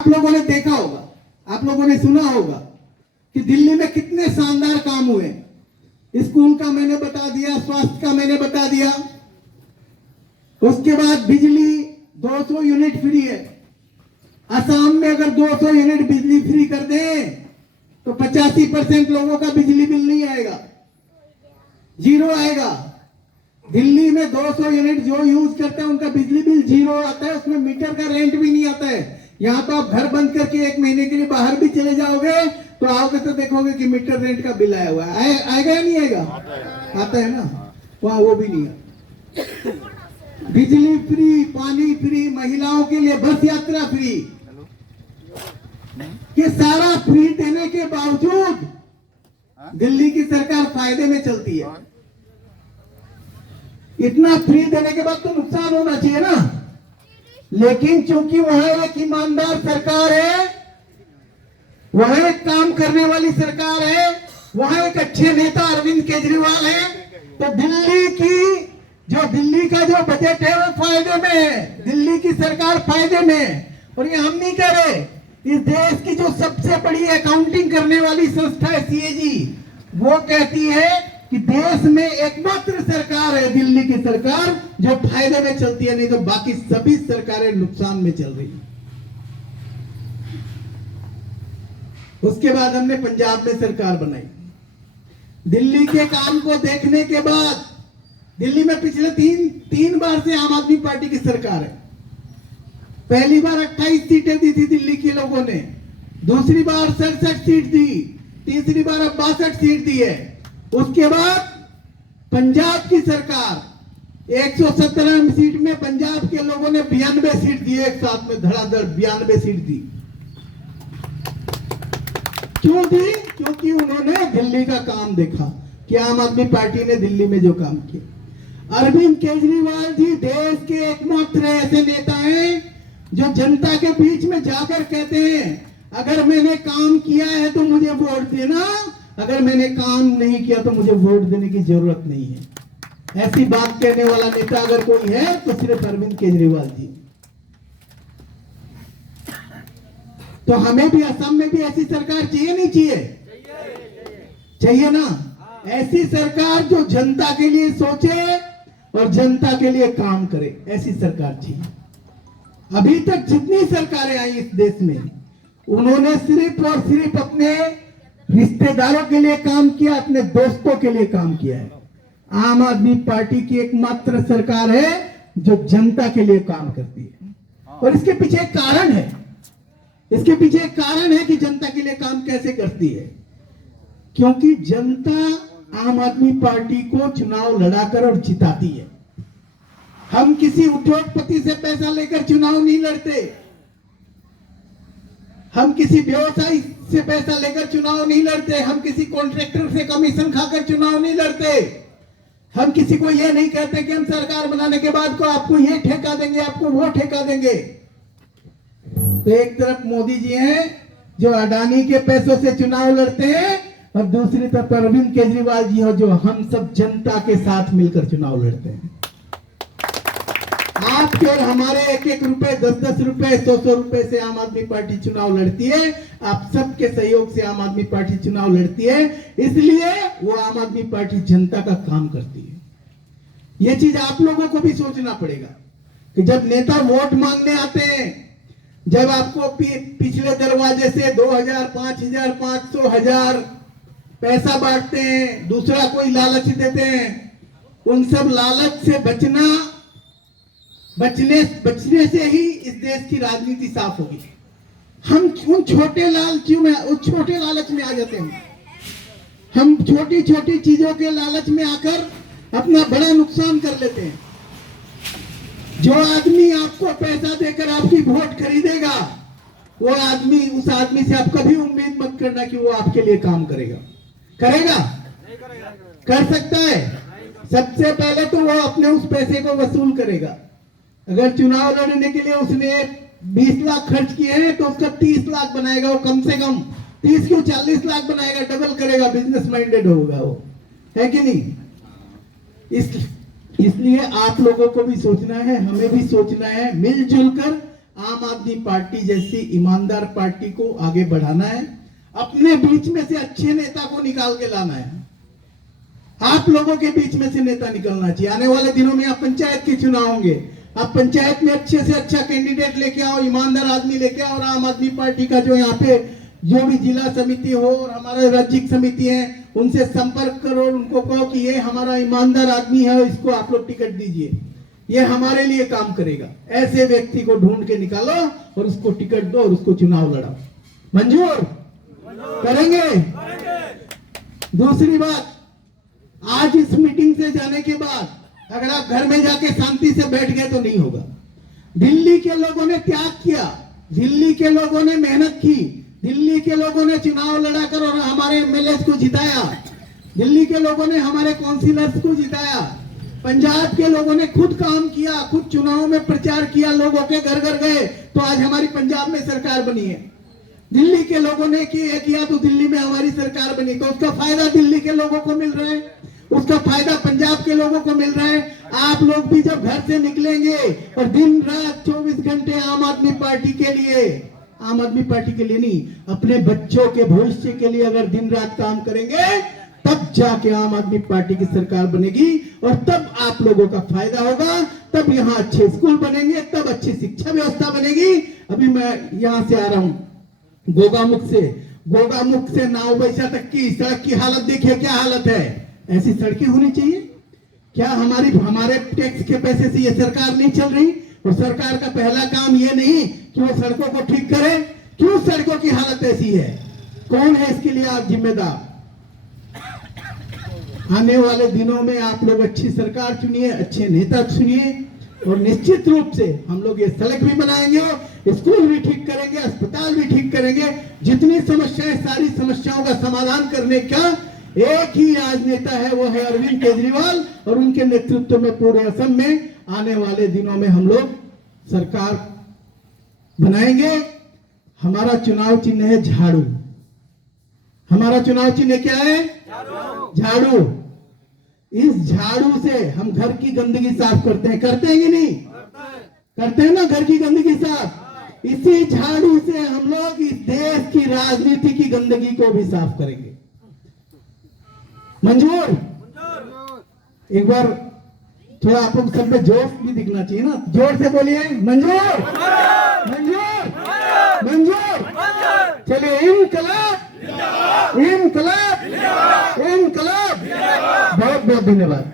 आप लोगों ने देखा होगा, आप लोगों ने सुना होगा कि दिल्ली में कितने शानदार काम हुए। स्कूल का मैंने बता दिया, स्वास्थ्य का मैंने बता दिया। उसके बाद बिजली 200 यूनिट फ्री है। असम में अगर 200 यूनिट बिजली फ्री कर दें तो 85% लोगों का बिजली बिल नहीं आएगा, जीरो आएगा। दिल्ली में 200 यूनिट जो यूज करते हैं उनका बिजली बिल जीरो आता है, उसमें मीटर का रेंट भी नहीं आता है। यहाँ तो आप घर बंद करके 1 महीने के लिए बाहर भी चले जाओगे तो आओगे तो देखोगे कि मीटर रेंट का बिल आया हुआ है। आएगा या नहीं आएगा? आता है ना, वहां वो भी नहीं है। बिजली फ्री, पानी फ्री, महिलाओं के लिए बस यात्रा फ्री, ये सारा फ्री देने के बावजूद दिल्ली की सरकार फायदे में चलती है। इतना फ्री देने के बाद तो नुकसान होना चाहिए ना, लेकिन चूंकि वह एक ईमानदार सरकार है, वह एक काम करने वाली सरकार है, वह एक अच्छे नेता अरविंद केजरीवाल है, तो दिल्ली का जो बजट है वो फायदे में है, दिल्ली की सरकार फायदे में है। और ये हम नहीं कह रहे, इस देश की जो सबसे बड़ी अकाउंटिंग करने वाली संस्था है सीएजी, वो कहती है कि देश में एकमात्र सरकार है दिल्ली की सरकार जो फायदे में चलती है, नहीं तो बाकी सभी सरकारें नुकसान में चल रही है। उसके बाद हमने पंजाब में सरकार बनाई। दिल्ली के काम को देखने के बाद दिल्ली में पिछले तीन बार से आम आदमी पार्टी की सरकार है। पहली बार 28 सीटें दी थी दिल्ली के लोगों ने, दूसरी बार 67 सीट दी, तीसरी बार अब 62 सीट दी है। उसके बाद पंजाब की सरकार 117 सीट में पंजाब के लोगों ने 92 सीट दी, एक साथ में धड़ाधड़ 92 सीट दी। क्यों दी? क्योंकि उन्होंने दिल्ली का काम देखा कि आम आदमी पार्टी ने दिल्ली में जो काम किया। अरविंद केजरीवाल जी देश के एकमात्र ऐसे नेता हैं जो जनता के बीच में जाकर कहते हैं अगर मैंने काम किया है तो मुझे वोट देना, अगर मैंने काम नहीं किया तो मुझे वोट देने की जरूरत नहीं है। ऐसी बात कहने वाला नेता अगर कोई है तो सिर्फ अरविंद केजरीवाल जी। तो हमें भी असम में भी ऐसी सरकार चाहिए नहीं चाहिए? चाहिए ना। ऐसी सरकार जो जनता के लिए सोचे और जनता के लिए काम करे, ऐसी सरकार चाहिए। अभी तक जितनी सरकारें आई इस देश में, उन्होंने सिर्फ और सिर्फ अपने रिश्तेदारों के लिए काम किया, अपने दोस्तों के लिए काम किया है। आम आदमी पार्टी की एकमात्र सरकार है जो जनता के लिए काम करती है। और इसके पीछे एक कारण है, इसके पीछे एक कारण है कि जनता के लिए काम कैसे करती है। क्योंकि जनता आम आदमी पार्टी को चुनाव लड़ाकर और जिताती है। हम किसी उद्योगपति से पैसा लेकर चुनाव नहीं लड़ते, हम किसी व्यवसायी से पैसा लेकर चुनाव नहीं लड़ते, हम किसी कॉन्ट्रैक्टर से कमीशन खाकर चुनाव नहीं लड़ते। हम किसी को ये नहीं कहते कि हम सरकार बनाने के बाद को आपको ये ठेका देंगे, आपको वो ठेका देंगे। तो एक तरफ मोदी जी हैं जो अडानी के पैसों से चुनाव लड़ते हैं, और दूसरी तरफ अरविंद केजरीवाल जी हो जो हम सब जनता के साथ मिलकर चुनाव लड़ते हैं। आपके और हमारे एक रुपए, 10 रुपए, 100 रुपए से आम आदमी पार्टी चुनाव लड़ती है। आप सबके सहयोग से आम आदमी पार्टी चुनाव लड़ती है, इसलिए वो आम आदमी पार्टी जनता का काम करती है। ये चीज आप लोगों को भी सोचना पड़ेगा कि जब नेता वोट मांगने आते हैं, जब आपको पिछले दरवाजे से 2000, 5000, 500, 1000 पैसा बांटते हैं, दूसरा कोई लालच देते हैं, उन सब लालच से बचने से ही इस देश की राजनीति साफ होगी। हम उन छोटे लालच में आ जाते हैं। हम छोटी छोटी चीजों के लालच में आकर अपना बड़ा नुकसान कर लेते हैं। जो आदमी आपको पैसा देकर आपकी वोट खरीदेगा, वो आदमी, उस आदमी से आप कभी उम्मीद मत करना कि वो आपके लिए काम करेगा। करेगा? कर सकता है? सबसे पहले तो वो अपने उस पैसे को वसूल करेगा। अगर चुनाव लड़ने के लिए उसने 20 लाख खर्च किए हैं तो उसका 30 लाख बनाएगा वो, कम से कम 30 क्यों 40 लाख बनाएगा, डबल करेगा। बिजनेस माइंडेड होगा वो, है कि नहीं? इसलिए आप लोगों को भी सोचना है, हमें भी सोचना है, मिलजुल कर आम आदमी पार्टी जैसी ईमानदार पार्टी को आगे बढ़ाना है, अपने बीच में से अच्छे नेता को निकाल के लाना है। आप लोगों के बीच में से नेता निकलना चाहिए। आने वाले दिनों में आप पंचायत के चुनाव होंगे, आप पंचायत में अच्छे से अच्छा कैंडिडेट लेके आओ, ईमानदार आदमी लेके आओ, और आम आदमी पार्टी का जो यहाँ पे जो भी जिला समिति हो और हमारे राज्य समिति है उनसे संपर्क करो, उनको कहो कि ये हमारा ईमानदार आदमी है, इसको आप लोग टिकट दीजिए, ये हमारे लिए काम करेगा। ऐसे व्यक्ति को ढूंढ के निकालो और उसको टिकट दो और उसको चुनाव लड़ाओ। मंजूर करेंगे? दूसरी बात, आज इस मीटिंग से जाने के बाद अगर आप घर में जाके शांति से बैठ गए तो नहीं होगा। दिल्ली के लोगों ने त्याग किया, दिल्ली के लोगों ने मेहनत की, दिल्ली के लोगों ने चुनाव लड़ाकर और हमारे एमएलए को जिताया, दिल्ली के लोगों ने हमारे काउंसिलर्स को जिताया, पंजाब के लोगों ने खुद काम किया, खुद चुनाव में प्रचार किया, लोगों के घर घर गए, तो आज हमारी पंजाब में सरकार बनी है। दिल्ली के लोगों ने किया तो दिल्ली में हमारी सरकार बनी, तो उसका फायदा दिल्ली के लोगों को मिल रहा है, उसका फायदा पंजाब के लोगों को मिल रहा है। आप लोग भी जब घर से निकलेंगे और दिन रात 24 घंटे आम आदमी पार्टी के लिए, आम आदमी पार्टी के लिए नहीं, अपने बच्चों के भविष्य के लिए अगर दिन रात काम करेंगे, तब जाके आम आदमी पार्टी की सरकार बनेगी और तब आप लोगों का फायदा होगा, तब यहाँ अच्छे स्कूल बनेंगे, तब अच्छी शिक्षा व्यवस्था बनेगी। अभी मैं यहाँ से आ रहा हूँ गोगामुख से नावबैसा तक की सड़क की हालत देखिए, क्या हालत है। ऐसी सड़कें होनी चाहिए क्या? हमारे टैक्स के पैसे से ये सरकार नहीं चल रही? और सरकार का पहला काम ये नहीं कि वो सड़कों को ठीक करे? क्यों सड़कों की हालत ऐसी है? कौन है इसके लिए आप जिम्मेदार? आने वाले दिनों में आप लोग अच्छी सरकार चुनिए, अच्छे नेता चुनिए, और निश्चित रूप से हम लोग ये सड़क भी बनाएंगे, स्कूल भी ठीक करेंगे, अस्पताल भी ठीक करेंगे। जितनी समस्याएं, सारी समस्याओं का समाधान करने का एक ही राजनेता है, वो है अरविंद केजरीवाल, और उनके नेतृत्व में पूरे असम में आने वाले दिनों में हम लोग सरकार बनाएंगे। हमारा चुनाव चिन्ह है झाड़ू। हमारा चुनाव चिन्ह क्या है? झाड़ू। इस झाड़ू से हम घर की गंदगी साफ करते हैं कि नहीं? करते हैं ना घर की गंदगी साफ। इसी झाड़ू से हम लोग इस देश की राजनीति की गंदगी को भी साफ करेंगे। मंजूर? एक बार थोड़ा आप लोग सब पे जोश भी दिखना चाहिए ना, जोर से बोलिए मंजूर, मंजूर, मंजूर। चलिए, इनकलाब, इनकलाब, इनकलाब। बहुत बहुत धन्यवाद।